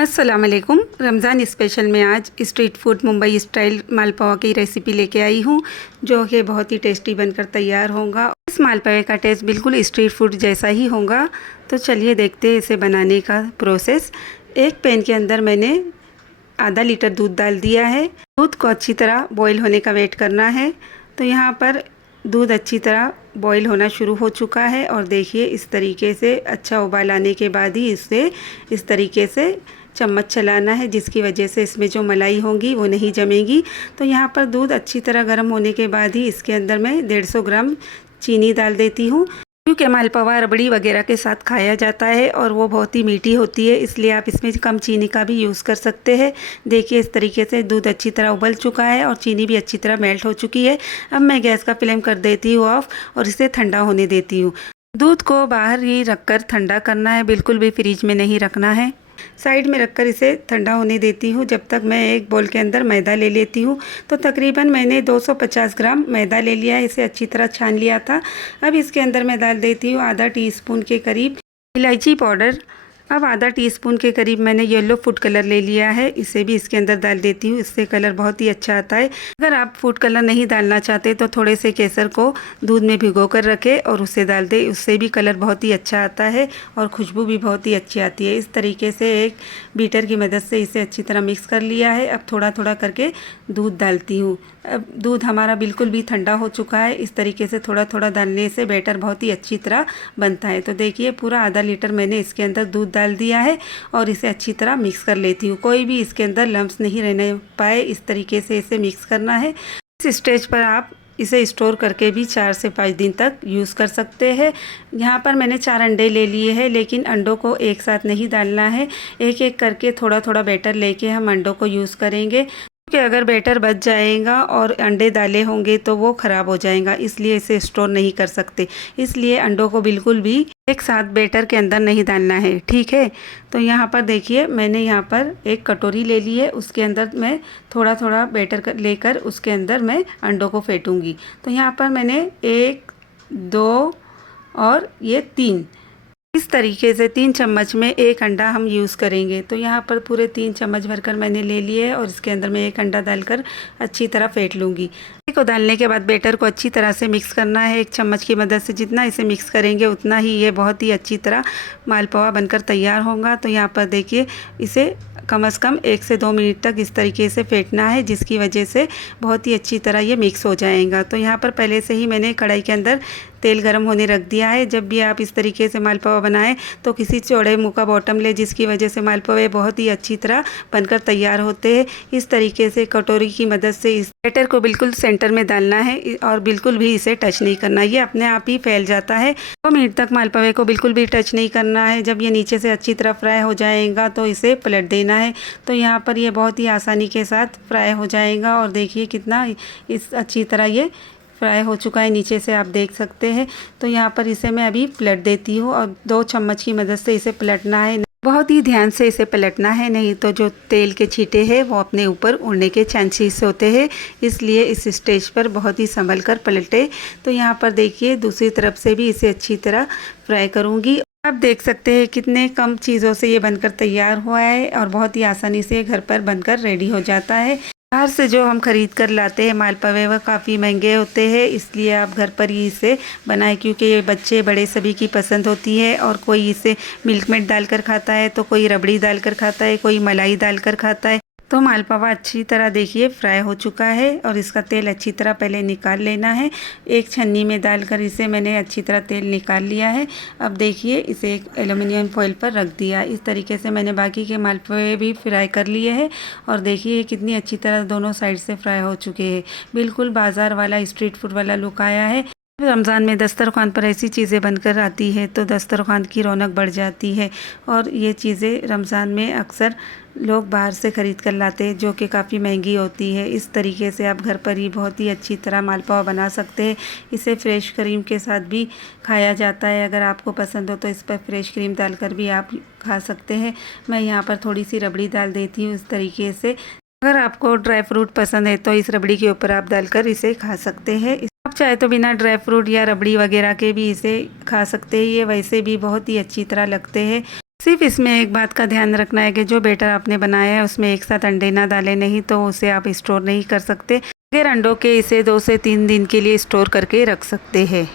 अस्सलाम वालेकुम। रमज़ान स्पेशल में आज स्ट्रीट फूड मुंबई स्टाइल मालपुआ की रेसिपी लेके आई हूँ, जो कि बहुत ही टेस्टी बनकर तैयार होगा। इस मालपुए का टेस्ट बिल्कुल स्ट्रीट फूड जैसा ही होगा। तो चलिए देखते हैं इसे बनाने का प्रोसेस। एक पैन के अंदर मैंने आधा लीटर दूध डाल दिया है। दूध को अच्छी तरह बॉईल होने का वेट करना है। तो यहाँ पर दूध अच्छी तरह बॉईल होना शुरू हो चुका है और देखिए इस तरीके से अच्छा उबाल आने के बाद ही इसे इस तरीके से चम्मच चलाना है, जिसकी वजह से इसमें जो मलाई होगी वो नहीं जमेगी। तो यहाँ पर दूध अच्छी तरह गर्म होने के बाद ही इसके अंदर मैं 150 ग्राम चीनी डाल देती हूँ, क्योंकि मालपुआ रबड़ी वगैरह के साथ खाया जाता है और वो बहुत ही मीठी होती है, इसलिए आप इसमें कम चीनी का भी यूज़ कर सकते हैं। देखिए इस तरीके से दूध अच्छी तरह उबल चुका है और चीनी भी अच्छी तरह मेल्ट हो चुकी है। अब मैं गैस का फ्लेम कर देती हूँ ऑफ और इसे ठंडा होने देती हूँ। दूध को बाहर ही रखकर ठंडा करना है, बिल्कुल भी फ्रिज में नहीं रखना है। साइड में रखकर इसे ठंडा होने देती हूँ, जब तक मैं एक बोल के अंदर मैदा ले लेती हूँ। तो तकरीबन मैंने 250 ग्राम मैदा ले लिया है, इसे अच्छी तरह छान लिया था। अब इसके अंदर मैं डाल देती हूँ आधा टीस्पून के करीब इलायची पाउडर। अब आधा टीस्पून के करीब मैंने येलो फूड कलर ले लिया है, इसे भी इसके अंदर डाल देती हूँ। इससे कलर बहुत ही अच्छा आता है। अगर आप फूड कलर नहीं डालना चाहते तो थोड़े से केसर को दूध में भिगो कर रखें और उसे डाल दें, उससे भी कलर बहुत ही अच्छा आता है और खुशबू भी बहुत ही अच्छी आती है। इस तरीके से एक बीटर की मदद से इसे अच्छी तरह मिक्स कर लिया है। अब थोड़ा थोड़ा करके दूध डालती हूँ। अब दूध हमारा बिल्कुल भी ठंडा हो चुका है। इस तरीके से थोड़ा थोड़ा डालने से बैटर बहुत ही अच्छी तरह बनता है। तो देखिए पूरा आधा लीटर मैंने इसके अंदर दूध डाल दिया है और इसे अच्छी तरह मिक्स कर लेती हूँ। कोई भी इसके अंदर लम्स नहीं रहने पाए, इस तरीके से इसे मिक्स करना है। इस स्टेज पर आप इसे स्टोर करके भी 4 से 5 दिन तक यूज़ कर सकते हैं। यहाँ पर मैंने 4 अंडे ले लिए हैं, लेकिन अंडों को एक साथ नहीं डालना है, एक एक करके थोड़ा थोड़ा बैटर लेके हम अंडों को यूज़ करेंगे। कि अगर बैटर बच जाएगा और अंडे डाले होंगे तो वो ख़राब हो जाएगा, इसलिए इसे स्टोर नहीं कर सकते। इसलिए अंडों को बिल्कुल भी एक साथ बैटर के अंदर नहीं डालना है, ठीक है। तो यहाँ पर देखिए मैंने यहाँ पर एक कटोरी ले ली है, उसके अंदर मैं थोड़ा थोड़ा बैटर लेकर उसके अंदर मैं अंडों को फेंटूंगी। तो यहाँ पर मैंने 1, 2 और ये 3, इस तरीके से 3 चम्मच में एक अंडा हम यूज़ करेंगे। तो यहाँ पर पूरे 3 चम्मच भरकर मैंने ले लिए है और इसके अंदर मैं एक अंडा डालकर अच्छी तरह फेंट लूँगी। को डालने के बाद बैटर को अच्छी तरह से मिक्स करना है। 1 चम्मच की मदद से जितना इसे मिक्स करेंगे उतना ही ये बहुत ही अच्छी तरह मालपुआ बनकर तैयार होगा। तो यहाँ पर देखिए इसे कम से कम 1 से 2 मिनट तक इस तरीके से फेंटना है, जिसकी वजह से बहुत ही अच्छी तरह ये मिक्स हो जाएगा। तो यहाँ पर पहले से ही मैंने कढ़ाई के अंदर तेल गरम होने रख दिया है। जब भी आप इस तरीके से मालपुआ बनाएं तो किसी चौड़े मुँह का बॉटम ले, जिसकी वजह से मालपुए बहुत ही अच्छी तरह बनकर तैयार होते हैं। इस तरीके से कटोरी की मदद से इस बैटर को बिल्कुल सेंटर में डालना है और बिल्कुल भी इसे टच नहीं करना, ये अपने आप ही फैल जाता है। 2 मिनट तक मालपुए को बिल्कुल भी टच नहीं करना है। जब ये नीचे से अच्छी तरह फ्राई हो जाएगा तो इसे पलट देना है। तो यहाँ पर ये बहुत ही आसानी के साथ फ्राई हो जाएगा और देखिए कितना इस अच्छी तरह ये फ्राई हो चुका है, नीचे से आप देख सकते हैं। तो यहाँ पर इसे मैं अभी पलट देती हूँ और 2 चम्मच की मदद से इसे पलटना है। बहुत ही ध्यान से इसे पलटना है, नहीं तो जो तेल के छींटे हैं वो अपने ऊपर उड़ने के चांसेस होते हैं, इसलिए इस स्टेज पर बहुत ही संभल कर पलटे। तो यहाँ पर देखिए दूसरी तरफ से भी इसे अच्छी तरह फ्राई करूँगी। आप देख सकते हैं कितने कम चीज़ों से ये बनकर तैयार हुआ है और बहुत ही आसानी से घर पर बनकर रेडी हो जाता है। बाहर से जो हम ख़रीद कर लाते हैं मालपुए वह काफ़ी महंगे होते हैं, इसलिए आप घर पर ही इसे बनाएं, क्योंकि ये बच्चे बड़े सभी की पसंद होती है। और कोई इसे मिल्क मेड डालकर खाता है, तो कोई रबड़ी डालकर खाता है, कोई मलाई डालकर खाता है। तो मालपुआ अच्छी तरह देखिए फ्राई हो चुका है और इसका तेल अच्छी तरह पहले निकाल लेना है। एक छन्नी में डालकर इसे मैंने अच्छी तरह तेल निकाल लिया है। अब देखिए इसे एक एल्युमिनियम फॉइल पर रख दिया। इस तरीके से मैंने बाकी के मालपुए भी फ्राई कर लिए हैं और देखिए कितनी अच्छी तरह दोनों साइड से फ्राई हो चुके हैं। बिल्कुल बाज़ार वाला स्ट्रीट फूड वाला लुक आया है। रमज़ान में दस्तरखान पर ऐसी चीज़ें बनकर आती है तो दस्तरखान की रौनक बढ़ जाती है। और ये चीज़ें रमज़ान में अक्सर लोग बाहर से ख़रीद कर लाते हैं, जो कि काफ़ी महंगी होती है। इस तरीके से आप घर पर ही बहुत ही अच्छी तरह मालपुआ बना सकते हैं। इसे फ्रेश क्रीम के साथ भी खाया जाता है, अगर आपको पसंद हो तो इस पर फ्रेश क्रीम डालकर भी आप खा सकते हैं। मैं यहाँ पर थोड़ी सी रबड़ी डाल देती हूँ इस तरीके से। अगर आपको ड्राई फ्रूट पसंद है तो इस रबड़ी के ऊपर आप डालकर इसे खा सकते हैं। आप चाहे तो बिना ड्राई फ्रूट या रबड़ी वगैरह के भी इसे खा सकते हैं, ये वैसे भी बहुत ही अच्छी तरह लगते हैं। सिर्फ इसमें एक बात का ध्यान रखना है कि जो बैटर आपने बनाया है उसमें एक साथ अंडे ना डालें, नहीं तो उसे आप स्टोर नहीं कर सकते। बगैर अंडों के इसे 2 से 3 दिन के लिए स्टोर करके रख सकते हैं।